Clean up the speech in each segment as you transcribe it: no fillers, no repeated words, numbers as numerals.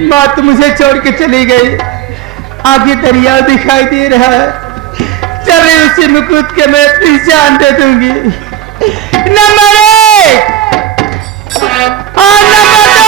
माँ तो मुझे छोड़ के चली गई, आगे दरिया दिखाई दे रहा है, चल रही उसी मुकुट के मैं अपनी जान दे दूंगी। नंबर 1 और नंबर 2।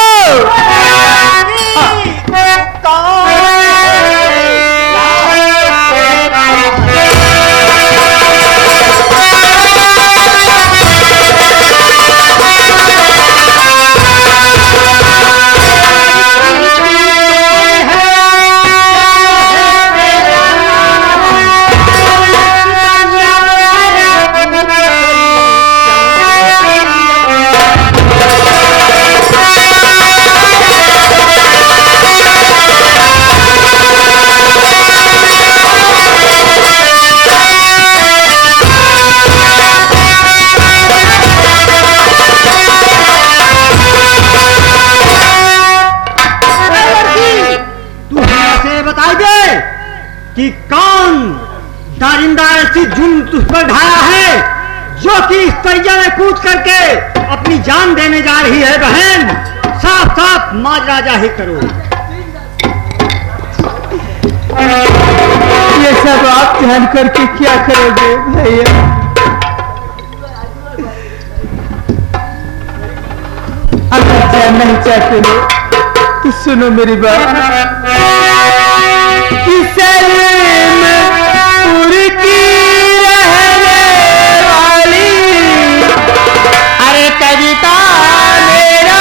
कि कौन दारिंदा ऐसी जुल्म तुझ पर ढाया है जो कि इस दरिया में कूद करके अपनी जान देने जा रही है। बहन, साफ साफ माजरा जाहिर करो। ये सब आप जान करके क्या करोगे भैया? अगर जानना ही चाहते हो तो सुनो मेरी बात। सलीमपुर की रहने वाली अरे कविता मेरा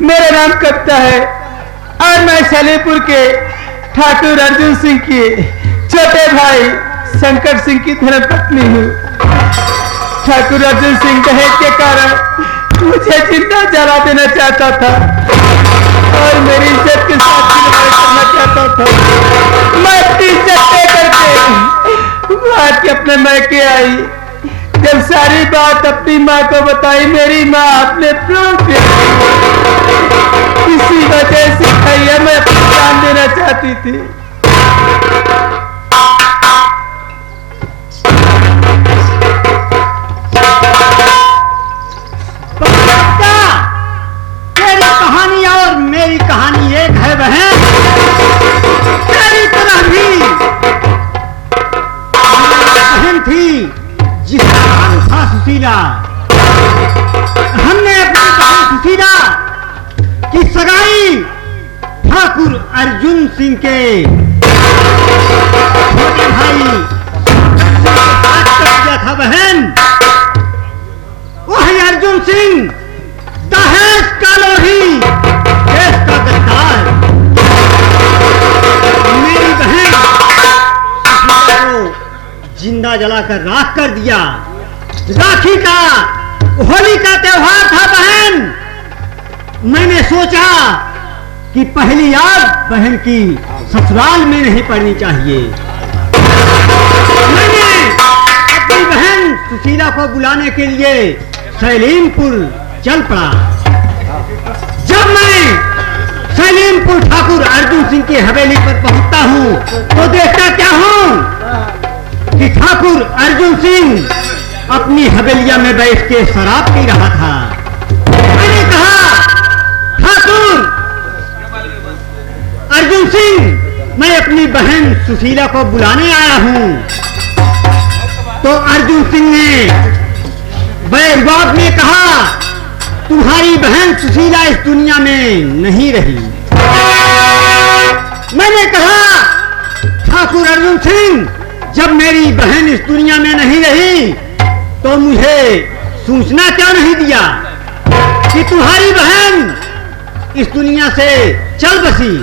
मेरा नाम कविता है और मैं सलीमपुर के ठाकुर अर्जुन सिंह की छोटे भाई शंकर सिंह की धर्मपत्नी हूँ। ठाकुर अर्जुन सिंह दहेज के कारण मुझे जिंदा जला देना चाहता था और मेरी इज्जत के साथ खिलवाड़ करना चाहता था। मैं अपनी इज्जत दे करके बात के अपने मैके आई। जब सारी बात अपनी माँ को बताई, मेरी माँ अपने प्राण पे इसी वजह से भैया मैं अपनी जान देना चाहती थी। तेरी कहानी और मेरी कहानी एक है बहन। तेरी तरह भी बहन थी जिसका नाम था सुशीला। हमने अपनी बहन सुशीला की सगाई ठाकुर अर्जुन सिंह के छोटे भाई कर दिया था बहन। वही अर्जुन सिंह दहेज का लोभी, देश का गद्दार, मेरी बहन सुशीला को जिंदा जलाकर राख कर दिया। राखी का होली का त्योहार था बहन। मैंने सोचा कि पहली याद बहन की ससुराल में नहीं पड़नी चाहिए। मैंने अपनी बहन सुशीला को बुलाने के लिए सलीमपुर चल पड़ा। जब मैं सलीमपुर ठाकुर अर्जुन सिंह की हवेली पर पहुंचता हूं तो देखता क्या हूं कि ठाकुर अर्जुन सिंह अपनी हवेलिया में बैठ के शराब पी रहा था। मैंने कहा, ठाकुर अर्जुन सिंह, मैं अपनी बहन सुशीला को बुलाने आया हूं। तो अर्जुन सिंह ने बैरबाद में कहा, तुम्हारी बहन सुशीला इस दुनिया में नहीं रही। मैंने कहा ठाकुर अर्जुन सिंह, जब मेरी बहन इस दुनिया में नहीं रही तो मुझे सूचना क्यों नहीं दिया कि तुम्हारी बहन इस दुनिया से चल बसी।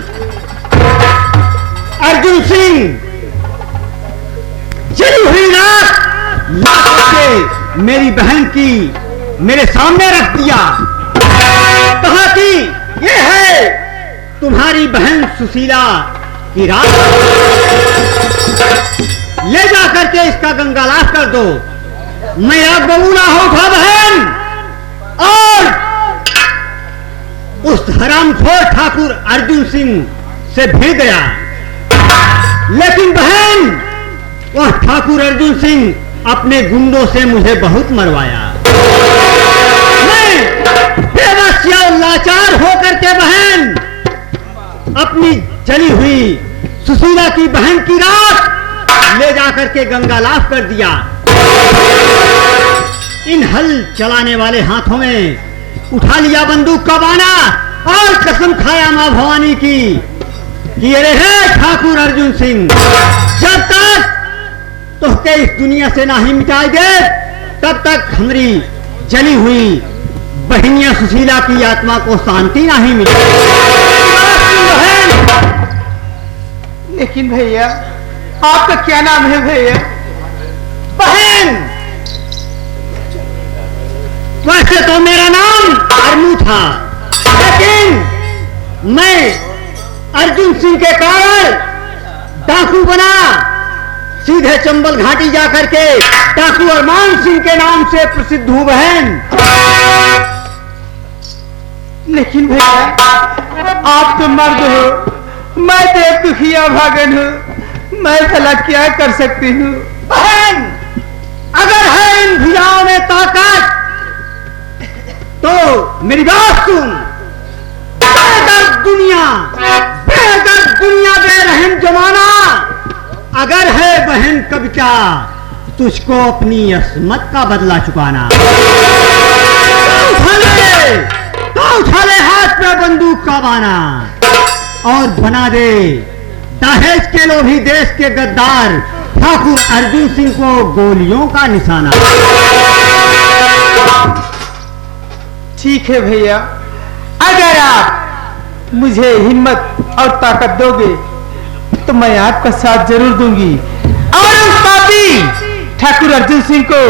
अर्जुन सिंह जली हुई रात ला करके मेरी बहन की मेरे सामने रख दिया। कहा कि ये है तुम्हारी बहन सुशीला की रात, ले जा करके इसका गंगालाश कर दो। मैं अब बबूला हो था बहन, और उस हरामखोर ठाकुर अर्जुन सिंह से भिड़ गया। लेकिन बहन, वह ठाकुर अर्जुन सिंह अपने गुंडों से मुझे बहुत मरवाया। मैं बेबस या लाचार होकर के बहन अपनी जली हुई सुशीला की बहन की रात ले जाकर के गंगालाश कर दिया। इन हल चलाने वाले हाथों में उठा लिया बंदूक का बाना और कसम खाया मां भवानी की कि अरे है ठाकुर अर्जुन सिंह, जब तक तोहके इस दुनिया से नहीं मिटाई दे तब तक हमारी जली हुई बहनिया सुशीला की आत्मा को शांति नहीं मिलेगी। लेकिन भैया, आपका क्या नाम है भैया? बहन, वैसे तो मेरा नाम अरमू था, लेकिन मैं अर्जुन सिंह के कारण डाकू बना, सीधे चंबल घाटी जाकर के डाकू अरमान सिंह के नाम से प्रसिद्ध हूं बहन। लेकिन भैया, आप तो मर्द हो, मैं तो एक दुखिया भागन हूँ, मैं भला क्या कर सकती हूँ? बहन, अगर है इन भुजाओं में ताकत तो मेरी बात सुन। बेदर्द दुनिया, बेदर्द दुनिया, बेरहम जमाना, अगर है बहन कविता तुझको अपनी अस्मत का बदला चुकाना, तो उठा ले हाथ में बंदूक का बाना और बना दे दहेज के लोभी देश के गद्दार ठाकुर अर्जुन सिंह को गोलियों का निशाना। ठीक है भैया, अगर आप मुझे हिम्मत और ताकत दोगे तो मैं आपका साथ जरूर दूंगी और उस पापी ठाकुर अर्जुन सिंह को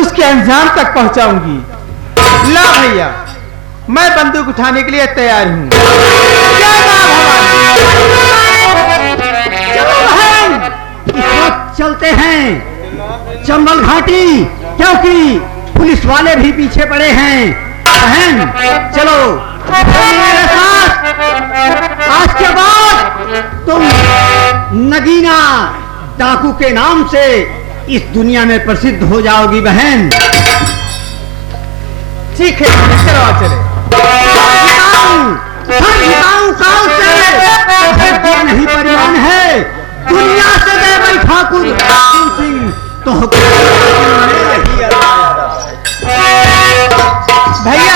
उसके अंजाम तक पहुंचाऊंगी। ला भैया, मैं बंदूक उठाने के लिए तैयार हूं। जय मां भवानी। चलो बहन, इस वक्त चलते हैं चंबल घाटी, क्योंकि पुलिस वाले भी पीछे पड़े हैं। बहन चलो मेरे साथ, आज के बाद तुम नगीना डाकू के नाम से इस दुनिया में प्रसिद्ध हो जाओगी बहन। ठीक है, चलो चले। नहीं परिमाण है दुनिया से गए भाई ठाकुर अर्जुन सिंह तो भैया